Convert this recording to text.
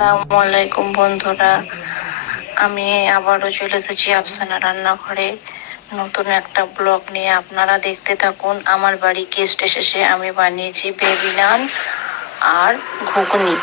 আসসালামু আলাইকুম বন্ধুরা, আমি আবারও চলে এসেছি আফসানা রান্নাঘরে নতুন একটা ব্লগ নিয়ে। আপনারা দেখতে থাকুন। আমার বাড়ি গেস্ট এসেছে, আমি বানিয়েছি বেবি নান আর ঘুগনি।